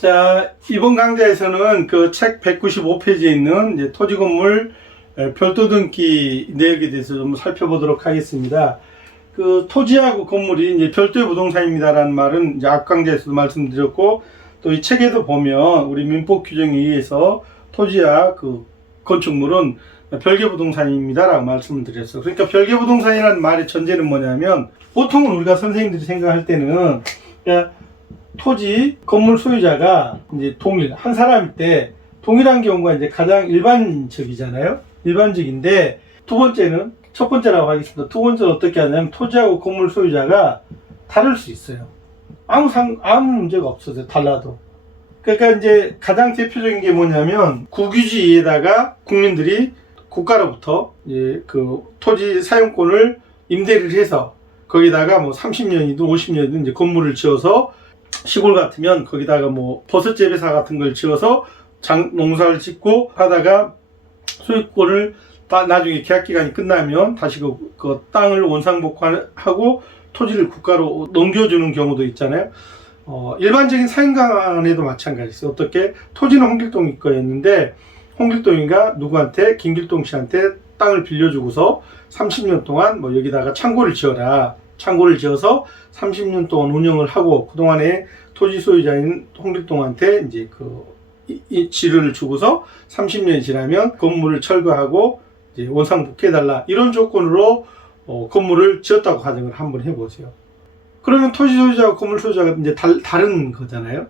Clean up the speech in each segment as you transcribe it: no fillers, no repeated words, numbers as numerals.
자, 이번 강좌에서는 그 책 195페이지에 있는 이제 토지 건물 별도 등기 내역에 대해서 좀 살펴보도록 하겠습니다. 그 토지하고 건물이 이제 별도의 부동산입니다라는 말은 이제 앞 강좌에서도 말씀드렸고, 또 이 책에도 보면 우리 민법 규정에 의해서 토지와 그 건축물은 별개 부동산입니다라고 말씀을 드렸어요. 그러니까 별개 부동산이라는 말의 전제는 뭐냐면, 보통은 우리가 선생님들이 생각할 때는 그러니까 토지 건물 소유자가 이제 동일 한 사람일 때 동일한 경우가 이제 가장 일반적이잖아요. 일반적인데, 두 번째는 첫 번째라고 하겠습니다. 두 번째는 어떻게 하냐면 토지하고 건물 소유자가 다를 수 있어요. 아무 문제가 없어요. 달라도. 그러니까 이제 가장 대표적인 게 뭐냐면, 국유지에다가 국민들이 국가로부터 그 토지 사용권을 임대를 해서 거기다가 뭐 30년이든 50년이든 이제 건물을 지어서, 시골 같으면 거기다가 뭐 버섯 재배사 같은 걸 지어서 농사를 짓고 하다가 소유권을 나중에 계약 기간이 끝나면 다시 그 땅을 원상복구하고 토지를 국가로 넘겨주는 경우도 있잖아요. 일반적인 사인간에도 마찬가지였어요. 어떻게? 토지는 홍길동이 거였는데, 홍길동이가 누구한테? 김길동 씨한테 땅을 빌려주고서 30년 동안 뭐 여기다가 창고를 지어라. 창고를 지어서 30년 동안 운영을 하고, 그동안에 토지 소유자인 홍길동한테 이제 이 지를 주고서 30년이 지나면 건물을 철거하고 이제 원상복구해달라. 이런 조건으로 건물을 지었다고 가정을 한번 해보세요. 그러면 토지 소유자와 건물 소유자가 이제 다른 거잖아요.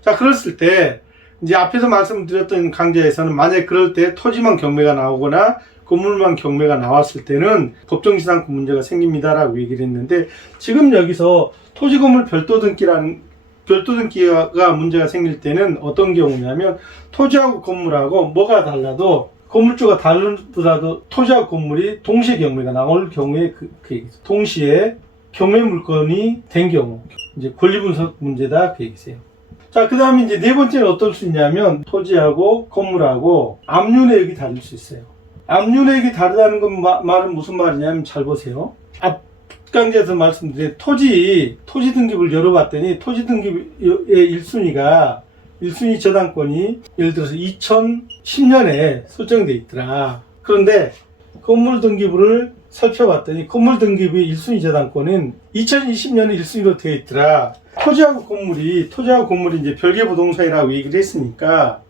자, 그랬을 때, 이제 앞에서 말씀드렸던 강좌에서는 만약에 그럴 때 토지만 경매가 나오거나 건물만 경매가 나왔을 때는 법정지상권 문제가 생깁니다라고 얘기를 했는데, 지금 여기서 토지 건물 별도 등기가 문제가 생길 때는 어떤 경우냐면, 토지하고 건물하고 뭐가 달라도, 건물주가 다르더라도 토지하고 건물이 동시에 경매가 나올 경우에 동시에 경매 물건이 된 경우, 이제 권리분석 문제다, 그 얘기세요. 자, 그 다음에 이제 네 번째는 어떨 수 있냐면, 토지하고 건물하고 압류 내역이 다를 수 있어요. 압류 내역이 다르다는 건 말은 무슨 말이냐면, 잘 보세요. 앞 강좌에서 말씀드린 토지 등급을 열어봤더니, 토지 등급의 1순위 저당권이 예를 들어서 2010년에 설정돼 있더라. 그런데 건물 등기부를 살펴봤더니 건물 등기부의 1순위 저당권은 2020년에 1순위로 되어 있더라. 토지하고 건물이 이제 별개 부동산이라고 얘기를 했으니까,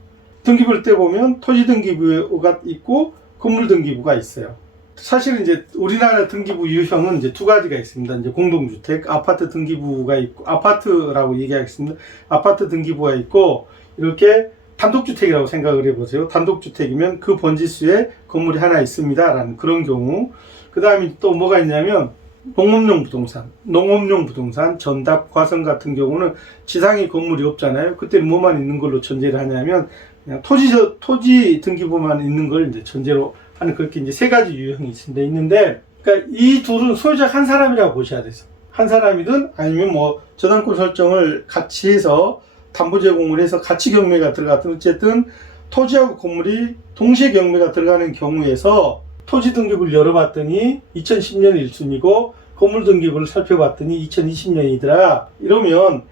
등기부를 떼보면 토지 등기부가 있고 건물 등기부가 있어요. 사실은 이제 우리나라 등기부 유형은 이제 두 가지가 있습니다. 이제 공동주택, 아파트 등기부가 있고, 아파트라고 얘기하겠습니다. 아파트 등기부가 있고, 이렇게 단독주택이라고 생각을 해보세요. 단독주택이면 그 번지수에 건물이 하나 있습니다 라는 그런 경우. 그 다음에 또 뭐가 있냐면, 농업용 부동산, 전답, 과성 같은 경우는 지상에 건물이 없잖아요. 그때는 뭐만 있는 걸로 전제를 하냐면, 그냥 토지 등기부만 있는 걸 이제 전제로 하는, 그렇게 이제 세 가지 유형이 있는데, 그러니까 이 둘은 소유자 한 사람이라고 보셔야 돼요. 한 사람이든 아니면 뭐 저당권 설정을 같이 해서 담보 제공을 해서 같이 경매가 들어갔든, 어쨌든 토지하고 건물이 동시에 경매가 들어가는 경우에서 토지 등기부를 열어봤더니 2010년 1순위고 건물 등기부를 살펴봤더니 2020년이더라. 이러면,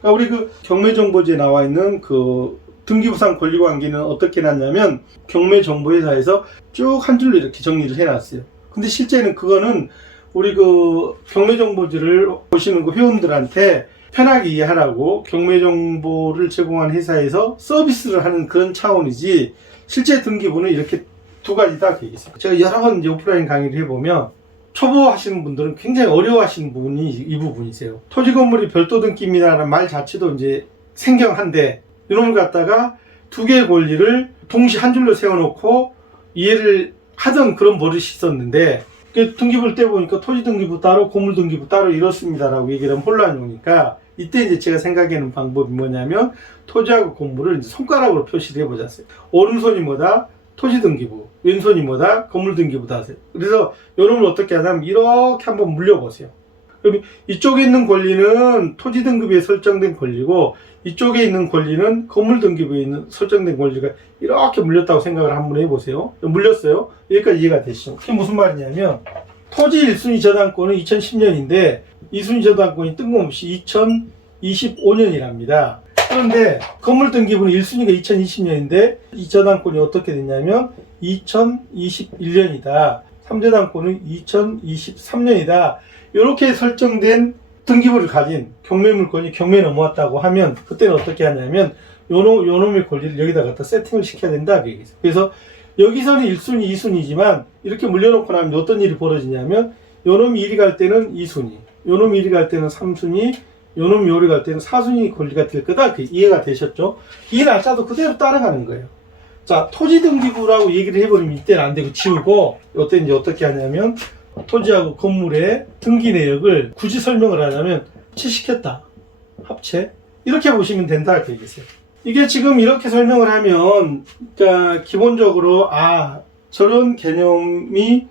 그러니까 우리 그 경매정보지에 나와 있는 그 등기부상 권리관계는 어떻게 해놨냐면, 경매정보회사에서 쭉 한 줄로 이렇게 정리를 해놨어요. 근데 실제는 그거는 우리 그 경매정보지를 보시는 그 회원들한테 편하게 이해하라고 경매정보를 제공한 회사에서 서비스를 하는 그런 차원이지, 실제 등기부는 이렇게 두 가지다, 그 얘기했어요. 제가 여러 번 이제 오프라인 강의를 해보면 초보 하시는 분들은 굉장히 어려워하시는 부분이 이 부분이세요. 토지 건물이 별도 등기입니다라는 말 자체도 이제 생경한데, 이놈을 갖다가 두 개의 권리를 동시에 한 줄로 세워놓고 이해를 하던 그런 버릇이 있었는데, 등기부를 떼보니까 토지 등기부 따로 건물 등기부 따로 이렇습니다라고 얘기를 하면 혼란이 오니까, 이때 이제 제가 생각하는 방법이 뭐냐면, 토지하고 건물을 이제 손가락으로 표시를 해보자어요. 오른손이 뭐다? 토지 등기부. 왼손이 뭐다? 건물 등기부다 하세요. 그래서 이놈을 어떻게 하냐면 이렇게 한번 물려보세요. 그럼 이쪽에 있는 권리는 토지 등기부에 설정된 권리고, 이쪽에 있는 권리는 건물 등기부에 있는 설정된 권리가 이렇게 물렸다고 생각을 한번 해보세요. 물렸어요. 여기까지 이해가 되시죠? 그게 무슨 말이냐면, 토지 1순위 저당권은 2010년인데 2순위 저당권이 뜬금없이 2025년이랍니다. 그런데 건물 등기부는 1순위가 2020년인데 2저당권이 어떻게 됐냐면 2021년이다. 3저당권은 2023년이다. 이렇게 설정된 등기부를 가진 경매물건이 경매에 넘어왔다고 하면 그때는 어떻게 하냐면 요놈의 권리를 여기다 갖다 세팅을 시켜야 된다. 그래서 여기서는 1순위, 2순위지만 이렇게 물려놓고 나면 어떤 일이 벌어지냐면 요놈이 1위 갈 때는 2순위, 요놈이 1위 갈 때는 3순위, 요놈이 5위 갈 때는 4순위 권리가 될 거다. 이해가 되셨죠? 이 날짜도 그대로 따라가는 거예요. 자, 토지 등기부라고 얘기를 해버리면 이때는 안 되고 지우고 이때 이제 어떻게 하냐면 토지하고 건물의 등기 내역을 굳이 설명을 하자면 합체시켰다. 합체. 이렇게 보시면 된다. 그 얘기세요. 이게 지금 이렇게 설명을 하면, 그러니까 기본적으로, 저런 개념이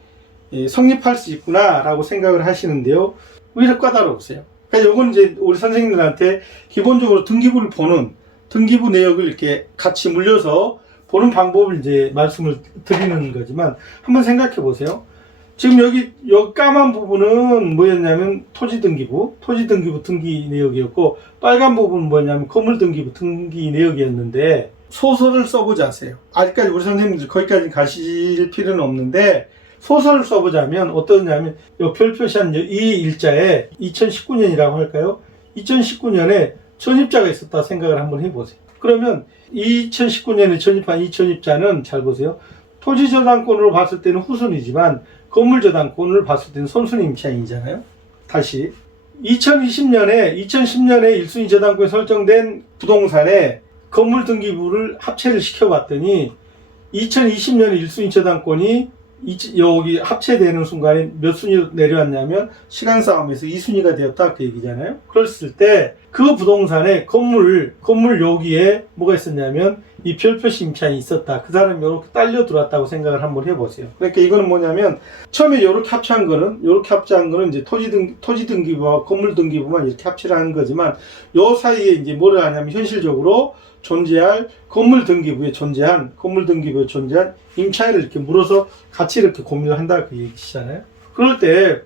성립할 수 있구나, 라고 생각을 하시는데요. 오히려 까다로우세요. 그러니까 요건 이제 우리 선생님들한테 기본적으로 등기부를 보는, 등기부 내역을 이렇게 같이 물려서 보는 방법을 이제 말씀을 드리는 거지만, 한번 생각해 보세요. 지금 여기 까만 부분은 뭐였냐면 토지 등기부 등기 내역이었고, 빨간 부분은 뭐냐면 건물 등기부 등기 내역이었는데, 소설을 써보자세요. 아직까지 우리 선생님들 거기까지 가실 필요는 없는데, 소설을 써보자면 어떠냐면 요 별 표시한 이 일자에 2019년이라고 할까요? 2019년에 전입자가 있었다 생각을 한번 해보세요. 그러면 2019년에 전입한 이 전입자는 잘 보세요. 토지 저당권으로 봤을 때는 후순위지만 건물 저당권을 봤을 때는 선순위 임차인이잖아요. 다시 2010년에 1순위 저당권에 설정된 부동산에 건물 등기부를 합체를 시켜봤더니 2020년에 1순위 저당권이 여기 합체되는 순간에 몇 순위로 내려왔냐면 시간 싸움에서 2순위가 되었다 그 얘기잖아요. 그랬을 때 그 부동산에 건물 여기에 뭐가 있었냐면 이 별표시 임차인이 있었다. 그 사람이 이렇게 딸려 들어왔다고 생각을 한번 해보세요. 그러니까 이거는 뭐냐면 처음에 이렇게 합체한 거는 이제 토지 등기부와 건물 등기부만 이렇게 합체를 하는 거지만 요 사이에 이제 뭐를 하냐면 현실적으로 존재할 건물 등기부에 존재한 임차인을 이렇게 물어서 같이 이렇게 고민을 한다 그 얘기시잖아요. 그럴 때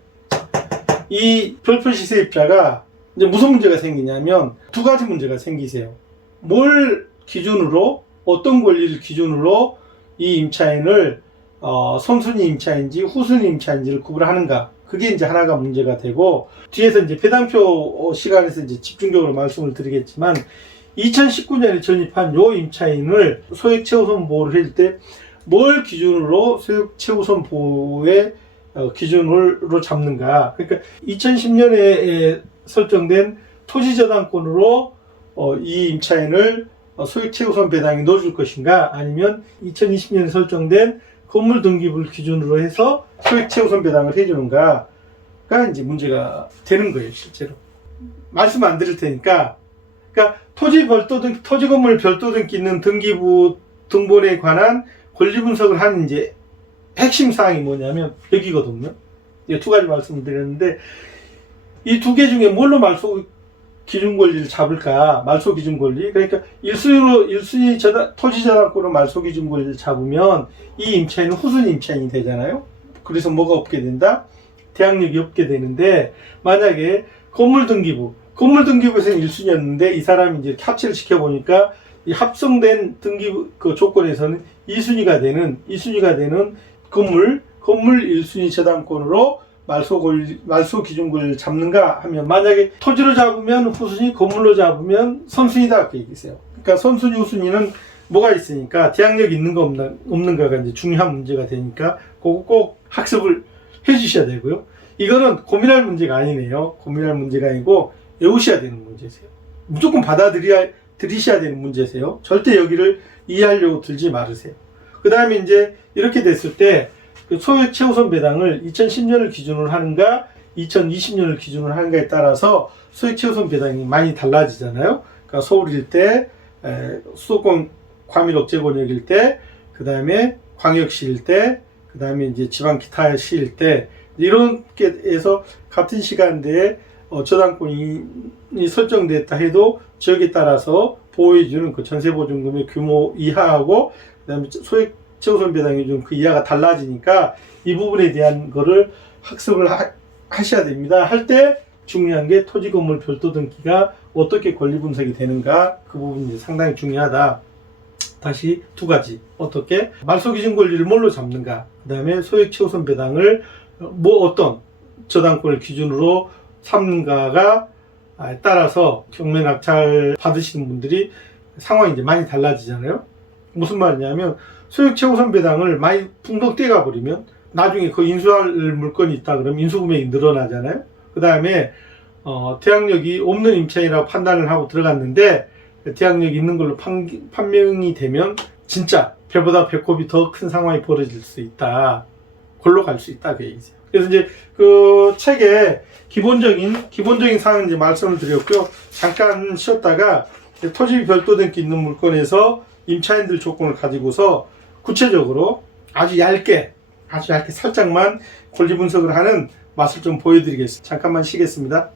이 별표시 세입자가 이제 무슨 문제가 생기냐면 두 가지 문제가 생기세요. 뭘 기준으로 어떤 권리를 기준으로 이 임차인을 선순위 임차인지 후순위 임차인지를 구분하는가. 그게 이제 하나가 문제가 되고 뒤에서 이제 배당표 시간에서 이제 집중적으로 말씀을 드리겠지만 2019년에 전입한 요 임차인을 소액 최우선 보호를 할 때 뭘 기준으로 소액 최우선 보호의 기준으로 잡는가. 그러니까 2010년에 설정된 토지 저당권으로 이 임차인을 소액 최우선 배당에 넣어줄 것인가 아니면 2020년에 설정된 건물 등기부를 기준으로 해서 소액 최우선 배당을 해주는가가 이제 문제가 되는 거예요. 실제로 말씀 안 드릴 테니까. 그러니까 토지 건물 별도 등기 있는 등기부 등본에 관한 권리 분석을 하는 이제 핵심 사항이 뭐냐면 여기거든요. 이 두 가지 말씀을 드렸는데 이 두 개 중에 뭘로 말소 기준 권리를 잡을까? 말소 기준 권리. 그러니까 1순위 토지 저당권으로 말소 기준 권리를 잡으면 이 임차인은 후순위 임차인이 되잖아요. 그래서 뭐가 없게 된다? 대항력이 없게 되는데 되는데 건물 등기부에서는 1순위였는데 이 사람이 이제 합체를 시켜보니까 이 합성된 등기부 그 조건에서는 2순위가 되는 건물 1순위 저당권으로 말소 기준 권리를 잡는가 하면 만약에 토지로 잡으면 후순위, 건물로 잡으면 선순위다 그 얘기세요. 그러니까 선순위, 후순위는 뭐가 있으니까 대항력이 있는가 없는가가 이제 중요한 문제가 되니까 그거 꼭 학습을 해주셔야 되고요. 이거는 고민할 문제가 아니네요. 고민할 문제가 아니고 외우셔야 되는 문제세요. 무조건 받아들이셔야 되는 문제세요. 절대 여기를 이해하려고 들지 말으세요. 그 다음에 이제 이렇게 됐을 때 그 소액 최우선 배당을 2010년을 기준으로 하는가 2020년을 기준으로 하는가에 따라서 소액 최우선 배당이 많이 달라지잖아요. 그러니까 서울일 때, 수도권 과밀 억제 권역일 때, 그 다음에 광역시일 때, 그 다음에 이제 지방 기타시일 때 이렇게 해서 같은 시간대에 저당권이 설정됐다 해도 지역에 따라서 보호해주는 그 전세보증금의 규모 이하하고 그 다음에 소액 최우선 배당이 좀 그 이하가 달라지니까 이 부분에 대한 거를 학습을 하셔야 됩니다. 할 때 중요한 게 토지 건물 별도 등기가 어떻게 권리 분석이 되는가, 그 부분이 상당히 중요하다. 다시 두 가지. 어떻게 말소기준 권리를 뭘로 잡는가, 그 다음에 소액 최우선 배당을 어떤 저당권을 기준으로 삼는가가 따라서 경매 낙찰 받으시는 분들이 상황이 이제 많이 달라지잖아요. 무슨 말이냐면 소액 최우선 배당을 많이 풍덩 떼가 버리면 나중에 그 인수할 물건이 있다 그러면 인수 금액이 늘어나잖아요. 그 다음에 대항력이 없는 임차인이라고 판단을 하고 들어갔는데 대항력이 있는 걸로 판명이 되면 진짜 배보다 배꼽이 더 큰 상황이 벌어질 수 있다. 골로 갈 수 있다 그 얘기죠. 그래서 이제 그 책에 기본적인 사항을 이제 말씀을 드렸고요. 잠깐 쉬었다가 토지 별도 등기 있는 물건에서 임차인들 조건을 가지고서 구체적으로 아주 얇게 살짝만 권리 분석을 하는 맛을 좀 보여드리겠습니다. 잠깐만 쉬겠습니다.